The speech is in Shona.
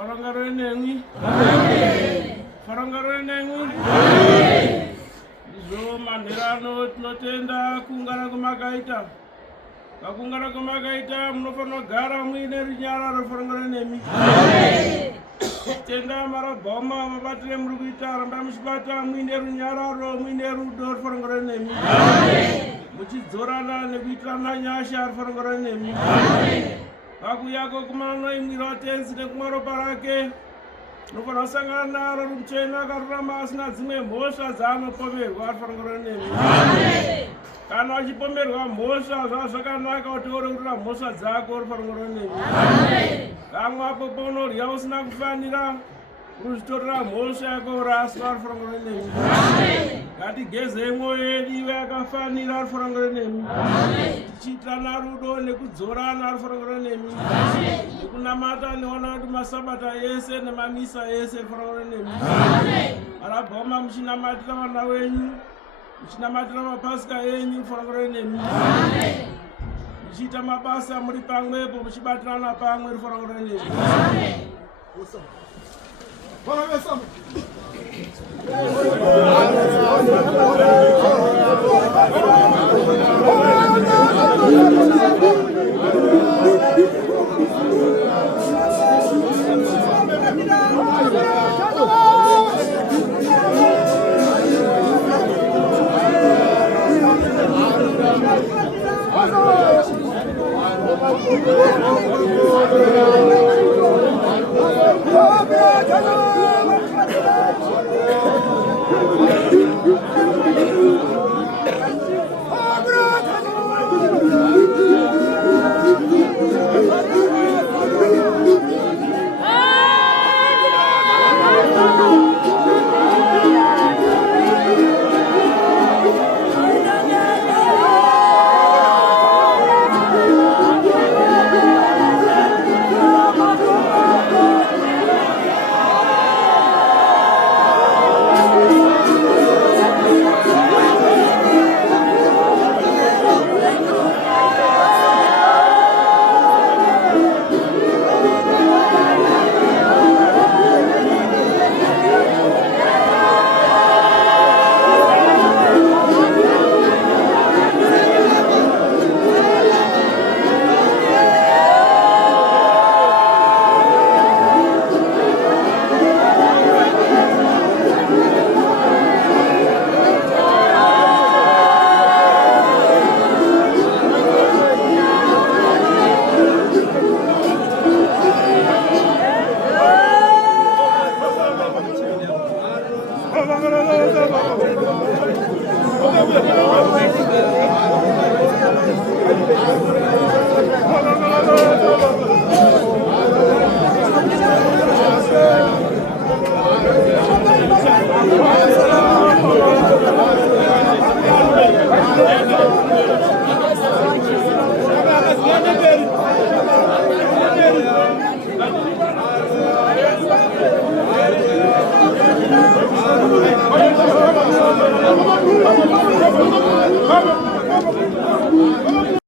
Farangarenengi. Farangarenengi. Zoma nirano tinotenda kungana kumakaita. Kakungana kumakaita munofanira kugara muine runyararo farangarenemi. Tenda marabhoma mabatire muri kuita ramba muchibata muine runyararo muine rudo farangarenemi. Muchidzorana nekuitirana nyasha farangarenemi. Kakuyako kumano imwira tenzi nekumaropa rake. Nofana kusangana naro muchena akarurama asina dzimwe mhosva dzaanopomerwa farangarenemi. Kana achipomerwa mhosva zvazvakanaka kuti orokurira mhosva dzako farangarenemi. Kamwe apo paunorya usina kufanira kuzvitorera mhosva yako uraswa farangarenemi. Ngatigezei mwoyo yedu ive yakafanira farangarenemi. Tichiitana rudo nekudzorana farangarenemi. Nekunamata neona kuti masabata ese nemamisa ese farangarenemi. Arabhoma muchinamatira vana wenyu. Muchinamatira mapasika enyu farangarenemi. Muchiita mabasa muri pamwepo muchibatirana pamwe farangarenemi. Come on.